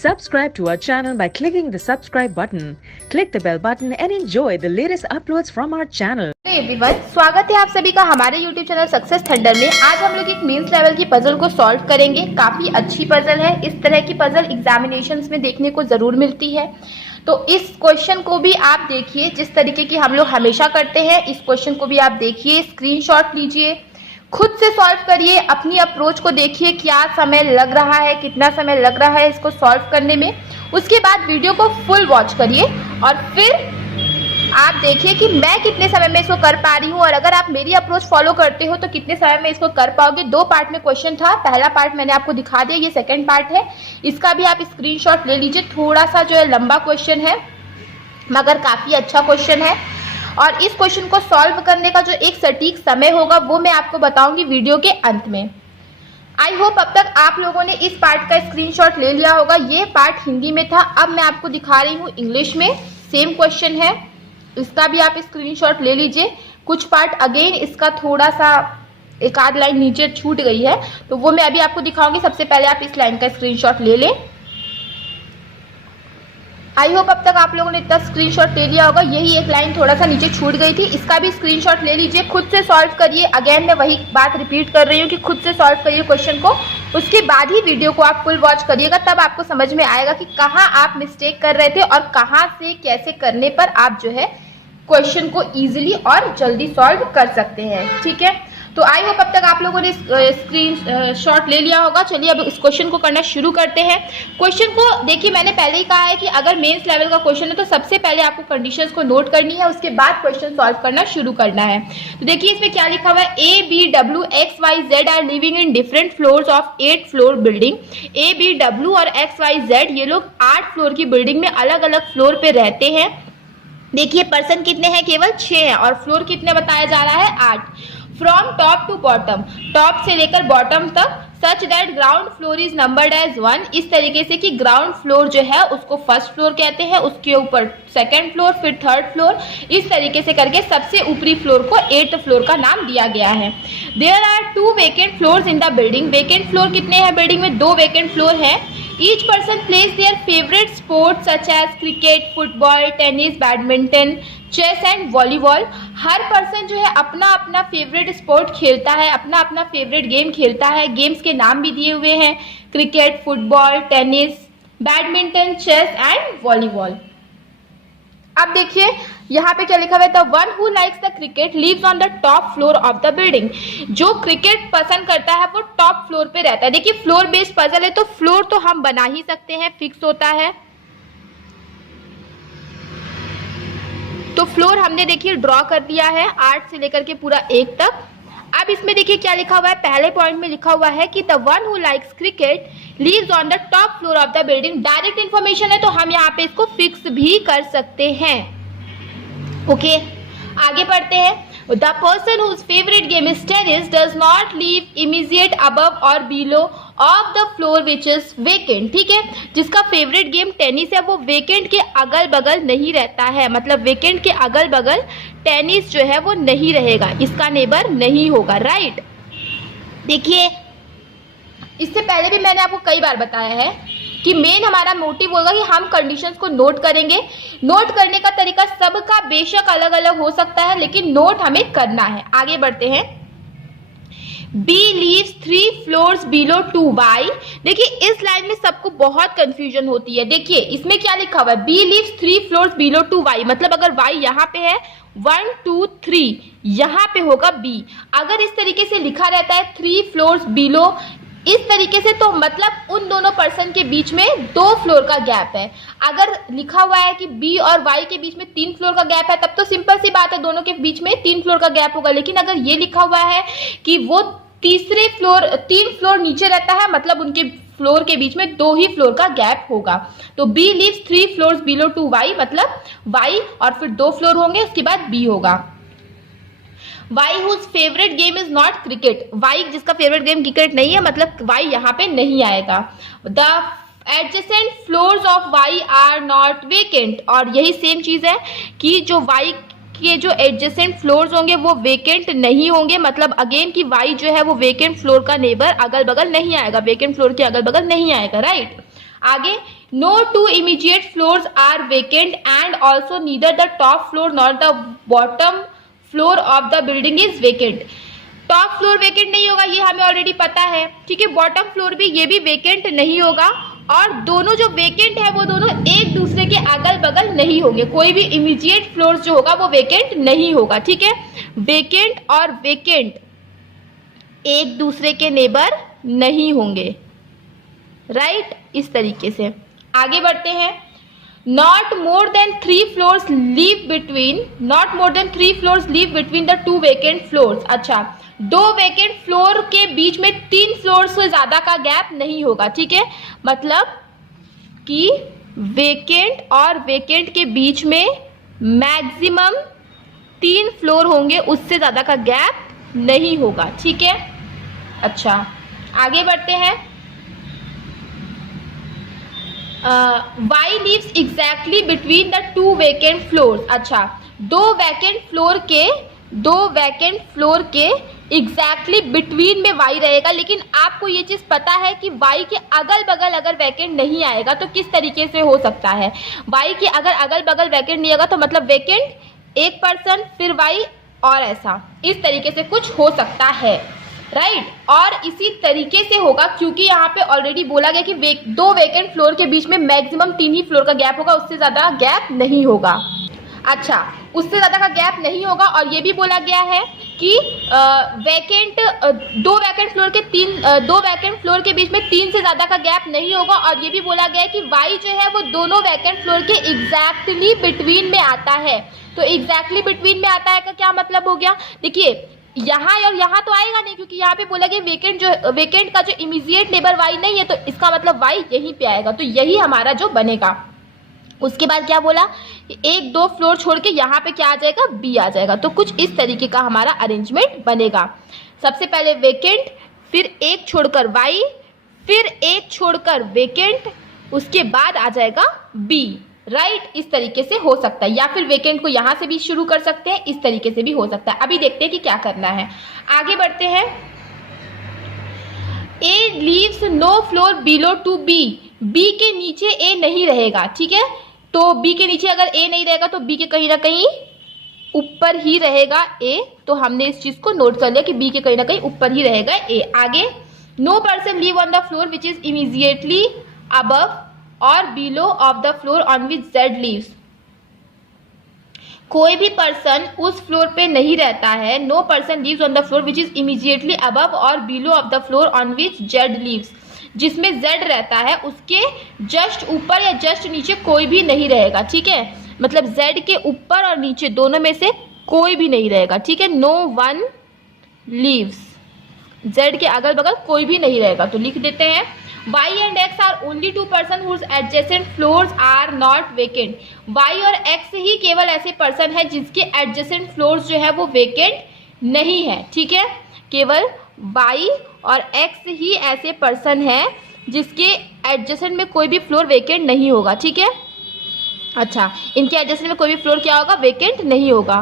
Subscribe to our channel by clicking the subscribe button. Click the bell button and enjoy the latest uploads from our channel. Everyone, स्वागत है आप सभी का हमारे YouTube channel success thunder में। आज हम लोग एक मेंस लेवल की पजल को सॉल्व करेंगे। काफी अच्छी पजल है। इस तरह की पजल एग्जामिनेशंस में देखने को जरूर मिलती है। तो इस क्वेश्चन को भी आप देखिए जिस तरीके की हम लोग हमेशा करते हैं। इस क्वेश्चन को भी आप देखिए, स्क्रीनशॉट लीजिए, खुद से सॉल्व करिए, अपनी अप्रोच को देखिए, क्या समय लग रहा है, कितना समय लग रहा है इसको सॉल्व करने में। उसके बाद वीडियो को फुल वॉच करिए और फिर आप देखिए कि मैं कितने समय में इसको कर पा रही हूँ और अगर आप मेरी अप्रोच फॉलो करते हो तो कितने समय में इसको कर पाओगे। 2 पार्ट में क्वेश्चन था। पहला पार्ट मैंने आपको दिखा दिया, ये सेकंड पार्ट है। इसका भी आप स्क्रीनशॉट ले लीजिए। थोड़ा सा जो है लंबा क्वेश्चन है मगर काफी अच्छा क्वेश्चन है और इस क्वेश्चन को सॉल्व करने का जो एक सटीक समय होगा वो मैं आपको बताऊंगी वीडियो के अंत में। आई होप अब तक आप लोगों ने इस पार्ट का स्क्रीनशॉट ले लिया होगा। ये पार्ट हिंदी में था, अब मैं आपको दिखा रही हूँ इंग्लिश में। सेम क्वेश्चन है, इसका भी आप स्क्रीनशॉट ले लीजिए। कुछ पार्ट अगेन इसका थोड़ा सा एक आध लाइन नीचे छूट गई है तो वो मैं अभी आपको दिखाऊंगी। सबसे पहले आप इस लाइन का स्क्रीनशॉट ले लें। आई होप अब तक आप लोगों ने इतना स्क्रीनशॉट ले लिया होगा। यही एक लाइन थोड़ा सा नीचे छूट गई थी, इसका भी स्क्रीनशॉट ले लीजिए। खुद से सॉल्व करिए। अगेन मैं वही बात रिपीट कर रही हूँ कि खुद से सॉल्व करिए क्वेश्चन को। उसके बाद ही वीडियो को आप फुल वॉच करिएगा, तब आपको समझ में आएगा कि कहाँ आप मिस्टेक कर रहे थे और कहाँ से कैसे करने पर आप जो है क्वेश्चन को इजीली और जल्दी सॉल्व कर सकते हैं। ठीक है, तो आई होप अब तक आप लोगों ने स्क्रीन शॉट ले लिया होगा। चलिए अब इस क्वेश्चन को करना शुरू करते हैं। क्वेश्चन को देखिए, मैंने पहले ही कहा है कि अगर मेंस लेवल का क्वेश्चन है तो सबसे पहले आपको कंडीशंस को नोट करनी है, उसके बाद क्वेश्चन सॉल्व करना शुरू करना है। तो देखिए इसमें क्या लिखा हुआ है, ABWXYZ are living in different floors of 8 floor building. ABW और XYZ ये लोग 8 फ्लोर की बिल्डिंग में अलग अलग फ्लोर पे रहते हैं। देखिए पर्सन कितने हैं, केवल 6 हैं और फ्लोर कितने बताया जा रहा है, 8। From top to bottom, top से लेकर बॉटम तक, such that ground floor is numbered as 1, इस तरीके से कि ग्राउंड फ्लोर जो है उसको फर्स्ट फ्लोर कहते हैं, उसके ऊपर सेकंड फ्लोर, फिर थर्ड फ्लोर, इस तरीके से करके सबसे ऊपरी फ्लोर को 8th फ्लोर का नाम दिया गया है। There are 2 vacant floors in the building. Vacant floor कितने हैं बिल्डिंग में, 2 वेकेंट फ्लोर है। Each person plays their favorite sports such as cricket, football, tennis, badminton, chess and volleyball। Her person जो है अपना अपना फेवरेट स्पोर्ट खेलता है, अपना अपना फेवरेट गेम खेलता है। गेम्स के नाम भी दिए हुए हैं, cricket, football, tennis, badminton, chess and volleyball. अब देखिए यहाँ पे क्या लिखा हुआ है, the one who likes the cricket lives on the top floor of the building. जो क्रिकेट पसंद करता है वो टॉप फ्लोर पे रहता है। देखिए फ्लोर बेस्ड पजल है तो फ्लोर तो हम बना ही सकते हैं, फिक्स होता है। तो फ्लोर हमने देखिए ड्रॉ कर दिया है 8 से लेकर के पूरा 1 तक। अब इसमें देखिए क्या लिखा हुआ है, पहले पॉइंट में लिखा हुआ है कि the one who likes cricket lives on the top floor of the building. Direct information है तो हम यहाँ पे इसको फिक्स भी कर सकते हैं। ओके, आगे बढ़ते हैं। The person whose favourite game is tennis does not live immediate above और below of the floor which is vacant. ठीक है, जिसका फेवरेट गेम टेनिस है वो वेकेंट के अगल बगल नहीं रहता है, मतलब वेकेंट के अगल बगल टेनिस जो है वो नहीं रहेगा, इसका नेबर नहीं होगा। राइट, देखिए इससे पहले भी मैंने आपको कई बार बताया है कि मेन हमारा मोटिव होगा कि हम कंडीशंस को नोट करेंगे। नोट करने का तरीका सबका बेशक अलग अलग हो सकता है लेकिन नोट हमें करना है। आगे बढ़ते हैं। B leaves 3 floors below 2 by। देखिए इस लाइन में सबको बहुत कंफ्यूजन होती है। देखिए इसमें क्या लिखा हुआ है, B leaves 3 floors below 2 y, मतलब अगर y यहाँ पे है 1 2 3, यहाँ पे होगा B। अगर इस तरीके से लिखा रहता है 3 floors below इस तरीके से तो मतलब उन दोनों पर्सन के बीच में 2 फ्लोर का गैप है। अगर लिखा हुआ है कि बी और वाई के बीच में 3 फ्लोर का गैप है तब तो सिंपल सी बात है, दोनों के बीच में 3 फ्लोर का गैप होगा। लेकिन अगर ये लिखा हुआ है कि वो 3 फ्लोर नीचे रहता है, मतलब उनके फ्लोर के बीच में 2 ही फ्लोर का गैप होगा। तो B lives 3 floors below to Y, मतलब वाई और फिर 2 फ्लोर होंगे, उसके बाद बी होगा। Y whose favourite game is not cricket, Y जिसका फेवरेट गेम क्रिकेट नहीं है, मतलब वाई यहाँ पे नहीं आएगा। The adjacent floors of Y are not vacant, और यही सेम चीज है कि जो वाई के जो एडजेसेंट फ्लोर्स होंगे वो वेकेंट नहीं होंगे, मतलब अगेन कि y जो है वो वेकेंट फ्लोर का नेबर अगल बगल नहीं आएगा, वेकेंट फ्लोर के अगल बगल नहीं आएगा, राइट। आगे, no two immediate floors are vacant and also neither the top floor nor the bottom floor of the building is vacant. Top floor vacant नहीं होगा, ये हमें ऑलरेडी पता है, ठीक है। बॉटम फ्लोर भी, ये भी वेकेंट नहीं होगा, और दोनों जो वेकेंट है वो दोनों एक दूसरे के अगल बगल नहीं होंगे, कोई भी इमीडिएट फ्लोर जो होगा वो वेकेंट नहीं होगा, ठीक है। वेकेंट और वेकेंट एक दूसरे के नेबर नहीं होंगे, राइट। इस तरीके से आगे बढ़ते हैं। Not more than 3 floors leave between, not more than 3 floors leave between the 2 vacant floors. अच्छा, 2 वेकेंट फ्लोर के बीच में 3 फ्लोर से ज्यादा का गैप नहीं होगा, ठीक है। मतलब कि वेकेंट और वेकेंट के बीच में मैक्सिमम 3 फ्लोर होंगे, उससे ज्यादा का गैप नहीं होगा, ठीक है। अच्छा, आगे बढ़ते हैं। Y lives exactly between the 2 vacant floors. अच्छा, 2 वेकेंट फ्लोर के एग्जैक्टली बिटवीन में वाई रहेगा, लेकिन आपको ये चीज पता है कि वाई के अगल बगल अगर वैकेंट नहीं आएगा तो किस तरीके से हो सकता है। वाई के अगर अगल बगल वैकेंट नहीं आएगा तो मतलब वैकेंट एक पर्सन फिर वाई और ऐसा, इस तरीके से कुछ हो सकता है, राइट। और इसी तरीके से होगा क्योंकि यहाँ पे ऑलरेडी बोला गया कि 2 वेकेंट फ्लोर के बीच में मैक्सिमम 3 ही फ्लोर का गैप होगा, उससे ज्यादा गैप नहीं होगा। अच्छा, उससे ज्यादा का गैप नहीं होगा, और ये भी बोला गया है कि 2 वेकेंट फ्लोर के बीच में 3 से ज्यादा का गैप नहीं होगा, और ये भी बोला गया है कि वाई जो है वो दोनों वेकेंट फ्लोर के एग्जैक्टली बिटवीन में आता है। तो एग्जैक्टली बिटवीन में आता है का क्या मतलब हो गया, देखिए यहाँ और यहाँ तो आएगा नहीं, क्योंकि यहाँ पे बोला गया वेकेंट का जो इमीडिएट नेबर वाई नहीं है, तो इसका मतलब वाई यहीं पे आएगा, तो यही हमारा जो बनेगा। उसके बाद क्या बोला, 1-2 फ्लोर छोड़ के यहाँ पे क्या आ जाएगा, बी आ जाएगा। तो कुछ इस तरीके का हमारा अरेंजमेंट बनेगा। सबसे पहले वेकेंट, फिर एक छोड़कर वाई, फिर एक छोड़कर वेकेंट, उसके बाद आ जाएगा बी, राइट। इस तरीके से हो सकता है, या फिर वेकेंट को यहाँ से भी शुरू कर सकते हैं, इस तरीके से भी हो सकता है। अभी देखते हैं कि क्या करना है, आगे बढ़ते हैं। A lives no floor below to B, B के नीचे ए नहीं रहेगा, ठीक है। तो बी के नीचे अगर ए नहीं रहेगा तो बी के कहीं ना कहीं ऊपर ही रहेगा ए, तो हमने इस चीज को नोट कर लिया कि बी के कहीं ना कहीं ऊपर ही रहेगा ए। आगे, no person live on the floor which is immediately above और below of the floor on which Z lives. कोई भी पर्सन उस फ्लोर पे नहीं रहता है, no person lives on the floor which is immediately above और below of the floor on which Z lives. जिसमें जेड रहता है उसके जस्ट ऊपर या जस्ट नीचे कोई भी नहीं रहेगा, ठीक है। मतलब जेड के ऊपर और नीचे दोनों में से कोई भी नहीं रहेगा, ठीक है। नो वन लीव्स, जेड के अगल बगल कोई भी नहीं रहेगा, तो लिख देते हैं y and x are only 2 person whose adjacent floors are not vacant। y और x ही केवल ऐसे पर्सन है जिसके adjacent floors जो है वो vacant नहीं है, ठीक है। केवल y और x ही ऐसे पर्सन है जिसके adjacent में कोई भी फ्लोर वेकेंट नहीं होगा, ठीक है। अच्छा, इनके adjacent में कोई भी फ्लोर क्या होगा, वेकेंट नहीं होगा,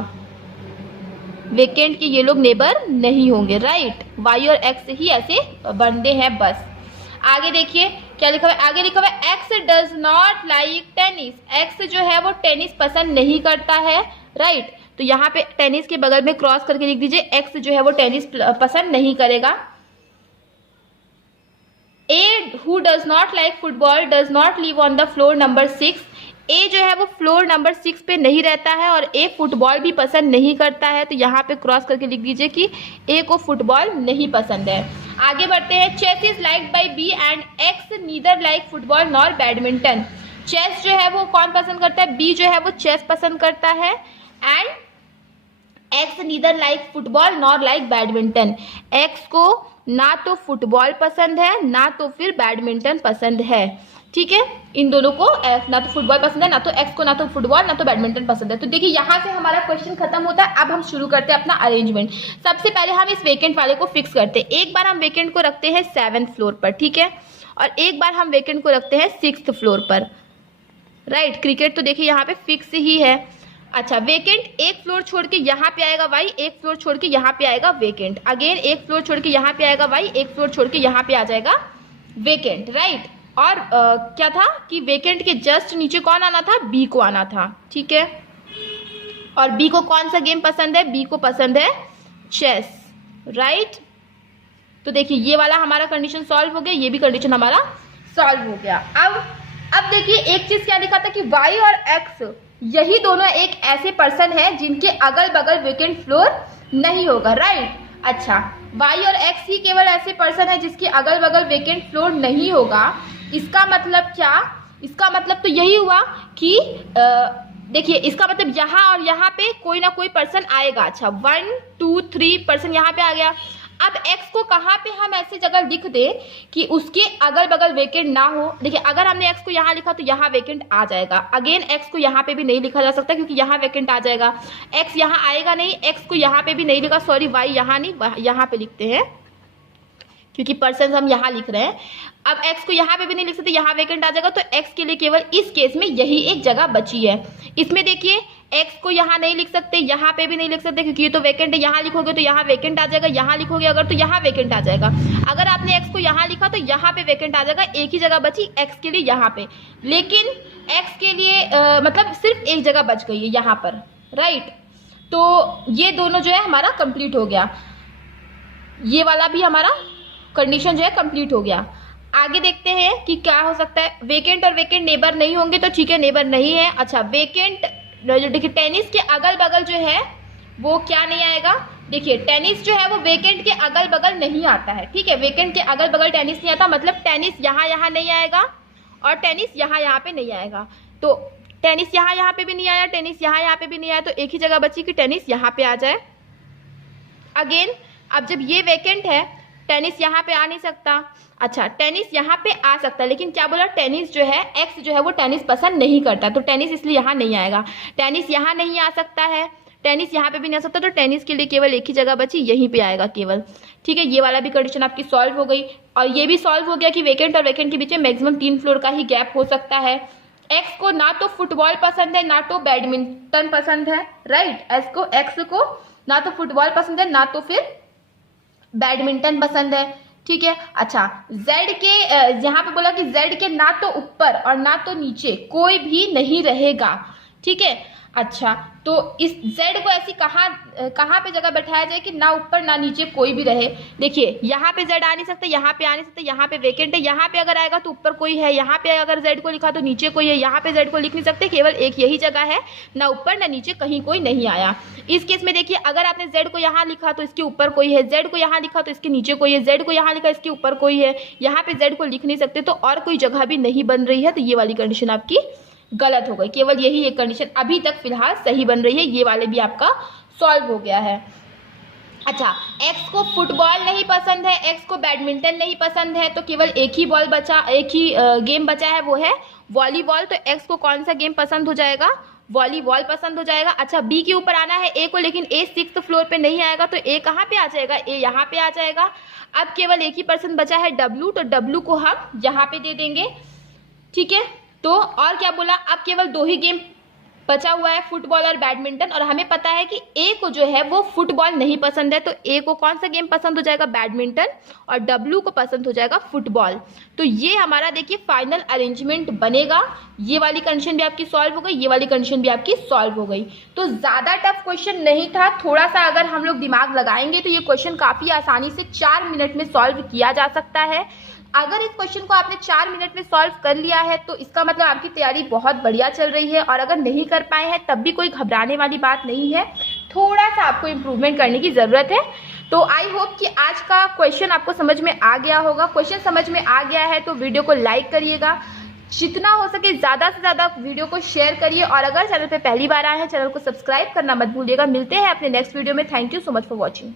वेकेंट के ये लोग नेबर नहीं होंगे, राइट। y और x ही ऐसे बंदे हैं बस। आगे देखिए क्या लिखा हुआ है, आगे लिखा हुआ है x does not like tennis. X जो है वो टेनिस पसंद नहीं करता है, राइट। तो यहाँ पे टेनिस के बगल में क्रॉस करके लिख दीजिए, एक्स जो है वो टेनिस पसंद नहीं करेगा। A who does not like football does not live on the floor number 6। A जो है वो फ्लोर नंबर 6 पे नहीं रहता है और ए फुटबॉल भी पसंद नहीं करता है, तो यहाँ पे क्रॉस करके लिख दीजिए कि ए को फुटबॉल नहीं पसंद है। आगे बढ़ते हैं, chess is like by B and X neither like football nor badminton. Chess जो है वो कौन पसंद करता है, बी जो है वो चेस पसंद करता है, and X neither like football nor like badminton. X को ना तो फुटबॉल पसंद है ना तो फिर बैडमिंटन पसंद है, ठीक है। इन दोनों को ना तो फुटबॉल पसंद है, ना तो एक्स को ना तो फुटबॉल ना तो बैडमिंटन पसंद है। तो देखिए यहाँ से हमारा क्वेश्चन खत्म होता है। अब हम शुरू करते हैं अपना अरेंजमेंट। सबसे पहले हम इस वेकेंट वाले को फिक्स करते हैं। एक बार हम वेकेंट को रखते हैं 7th फ्लोर पर, ठीक है, और एक बार हम वेकेंट को रखते हैं 6th फ्लोर पर, राइट। क्रिकेट तो देखिए यहाँ पे फिक्स ही है। अच्छा, वेकेंट एक फ्लोर छोड़ के यहाँ पे आएगा वाई, एक फ्लोर छोड़ के यहाँ पे आएगा वेकेंट, अगेन एक फ्लोर छोड़ के यहाँ पे आएगा वाई, एक फ्लोर छोड़ के यहाँ पे आ जाएगा वेकेंट, राइट। और क्या था कि वेकेंट के जस्ट नीचे कौन आना था, बी को आना था, ठीक है। और बी को कौन सा गेम पसंद है, बी को पसंद है चेस, राइट। तो देखिए ये वाला हमारा कंडीशन सॉल्व हो गया, ये भी कंडीशन हमारा सॉल्व हो गया। अब देखिए एक चीज क्या लिखा था कि वाई और एक्स यही दोनों एक ऐसे पर्सन है जिनके अगल बगल वेकेंट फ्लोर नहीं होगा, राइट। अच्छा, वाई और एक्स ही केवल ऐसे पर्सन है जिसके अगल बगल वेकेंट फ्लोर नहीं होगा। इसका मतलब क्या, इसका मतलब तो यही हुआ कि देखिए इसका मतलब यहाँ और यहाँ पे कोई ना कोई पर्सन आएगा। अच्छा, 1 2 3 पर्सन यहाँ पे आ गया। अब x को कहाँ पे हम ऐसे जगह लिख दे कि उसके अगल बगल वेकेंट ना हो। देखिए अगर हमने x को यहाँ लिखा तो यहाँ वेकेंट आ जाएगा। अगेन x को यहाँ पे भी नहीं लिखा जा सकता क्योंकि यहाँ वेकेंट आ जाएगा। x यहाँ आएगा नहीं, x को यहाँ पे भी नहीं लिखा, सॉरी y यहाँ नहीं, यहाँ पे लिखते हैं क्योंकि पर्सन हम यहाँ लिख रहे हैं। अब x को यहाँ पे भी नहीं लिख सकते, यहाँ वेकेंट आ जाएगा। तो x के लिए केवल इस केस में यही एक जगह बची है। इसमें देखिए x को यहाँ नहीं लिख सकते, यहाँ पे भी नहीं लिख सकते क्योंकि ये तो वेकेंट है। यहाँ लिखोगे तो यहाँ वेकेंट आ जाएगा, यहाँ लिखोगे अगर तो यहाँ वेकेंट आ जाएगा। अगर आपने x को यहाँ लिखा तो यहाँ पे वेकेंट आ जाएगा। एक ही जगह बची x के लिए यहाँ पे, लेकिन x के लिए मतलब सिर्फ एक जगह बच गई है यहाँ पर, राइट। तो ये दोनों जो है हमारा कंप्लीट हो गया, ये वाला भी हमारा कंडीशन जो है कंप्लीट हो गया। आगे देखते हैं कि क्या हो सकता है। वेकेंट और वेकेंट नेबर नहीं होंगे तो ठीक है, नेबर नहीं है। अच्छा, वेकेंट देखिए टेनिस के अगल बगल जो है वो क्या नहीं आएगा। देखिए टेनिस जो है वो वेकेंट के अगल बगल नहीं आता है, ठीक है। वेकेंट के अगल बगल टेनिस नहीं आता, मतलब टेनिस यहाँ नहीं आएगा और टेनिस यहाँ पे नहीं आएगा। तो टेनिस यहाँ पे भी नहीं आया, टेनिस यहाँ पे भी नहीं आया, तो एक ही जगह बची कि टेनिस यहाँ पे आ जाए। अगेन अब जब ये वेकेंट है, टेनिस यहाँ पे आ नहीं सकता। अच्छा, टेनिस यहाँ पे आ सकता है, लेकिन क्या बोला, टेनिस जो है एक्स जो है वो टेनिस पसंद नहीं करता, तो टेनिस इसलिए यहाँ नहीं आएगा। टेनिस यहाँ नहीं आ सकता है, टेनिस यहाँ पे भी नहीं आ सकता, तो टेनिस के लिए केवल एक ही जगह बची, यहीं पे आएगा केवल, ठीक है। ये वाला भी कंडीशन आपकी सॉल्व हो गई। और ये भी सॉल्व हो गया कि वेकेंट और वेकेंट के बीच में मैक्सिमम 3 फ्लोर का ही गैप हो सकता है। एक्स को ना तो फुटबॉल पसंद है ना तो बैडमिंटन पसंद है, राइट। एक्स को ना तो फुटबॉल पसंद है ना तो फिर बैडमिंटन पसंद है, ठीक है। अच्छा, जेड के यहाँ पे बोला कि जेड के ना तो ऊपर और ना तो नीचे कोई भी नहीं रहेगा, ठीक है। अच्छा, तो इस जेड को ऐसी कहाँ पे जगह बैठाया जाए कि ना ऊपर ना नीचे कोई भी रहे। देखिए यहाँ पे जेड आ नहीं सकता, यहाँ पे आ नहीं सकता, यहाँ पे वेकेंट है, यहाँ पे अगर आएगा तो ऊपर कोई है, यहाँ पे अगर जेड को लिखा तो नीचे कोई है, यहाँ पे जेड को लिख नहीं सकते, केवल एक यही जगह है, ना ऊपर ना नीचे कहीं कोई नहीं आया। इस केस में देखिए अगर आपने जेड को यहाँ लिखा तो इसके ऊपर कोई है, जेड को यहाँ लिखा तो इसके नीचे कोई है, जेड को यहाँ लिखा इसके ऊपर कोई है, यहाँ पे जेड को लिख नहीं सकते, तो और कोई जगह भी नहीं बन रही है। तो ये वाली कंडीशन आपकी गलत हो गई, केवल यही एक कंडीशन अभी तक फिलहाल सही बन रही है। ये वाले भी आपका सॉल्व हो गया है। अच्छा, एक्स को फुटबॉल नहीं पसंद है, एक्स को बैडमिंटन नहीं पसंद है, तो केवल एक ही गेम बचा है, वो है वॉलीबॉल। तो एक्स को कौन सा गेम पसंद हो जाएगा, वॉलीबॉल पसंद हो जाएगा। अच्छा, बी के ऊपर आना है ए को, लेकिन ए 6th फ्लोर पे नहीं आएगा, तो ए कहाँ पे आ जाएगा, ए यहाँ पे आ जाएगा। अब केवल एक ही पर्सन बचा है डब्ल्यू, तो डब्ल्यू को हम यहाँ पे दे देंगे, ठीक है। तो और क्या बोला, अब केवल 2 ही गेम बचा हुआ है, फुटबॉल और बैडमिंटन, और हमें पता है कि ए को जो है वो फुटबॉल नहीं पसंद है, तो ए को कौन सा गेम पसंद हो जाएगा, बैडमिंटन, और डब्ल्यू को पसंद हो जाएगा फुटबॉल। तो ये हमारा देखिए फाइनल अरेंजमेंट बनेगा। ये वाली कंडीशन भी आपकी सॉल्व हो गई, ये वाली कंडीशन भी आपकी सॉल्व हो गई। तो ज्यादा टफ क्वेश्चन नहीं था, थोड़ा सा अगर हम लोग दिमाग लगाएंगे तो ये क्वेश्चन काफी आसानी से 4 मिनट में सॉल्व किया जा सकता है। अगर इस क्वेश्चन को आपने 4 मिनट में सॉल्व कर लिया है तो इसका मतलब आपकी तैयारी बहुत बढ़िया चल रही है, और अगर नहीं कर पाए हैं तब भी कोई घबराने वाली बात नहीं है, थोड़ा सा आपको इम्प्रूवमेंट करने की ज़रूरत है। तो आई होप कि आज का क्वेश्चन आपको समझ में आ गया होगा। क्वेश्चन समझ में आ गया है तो वीडियो को लाइक करिएगा, जितना हो सके ज़्यादा से ज़्यादा वीडियो को शेयर करिए, और अगर चैनल पर पहली बार आए हैं चैनल को सब्सक्राइब करना मत भूलिएगा। मिलते हैं अपने नेक्स्ट वीडियो में। Thank you so much for watching.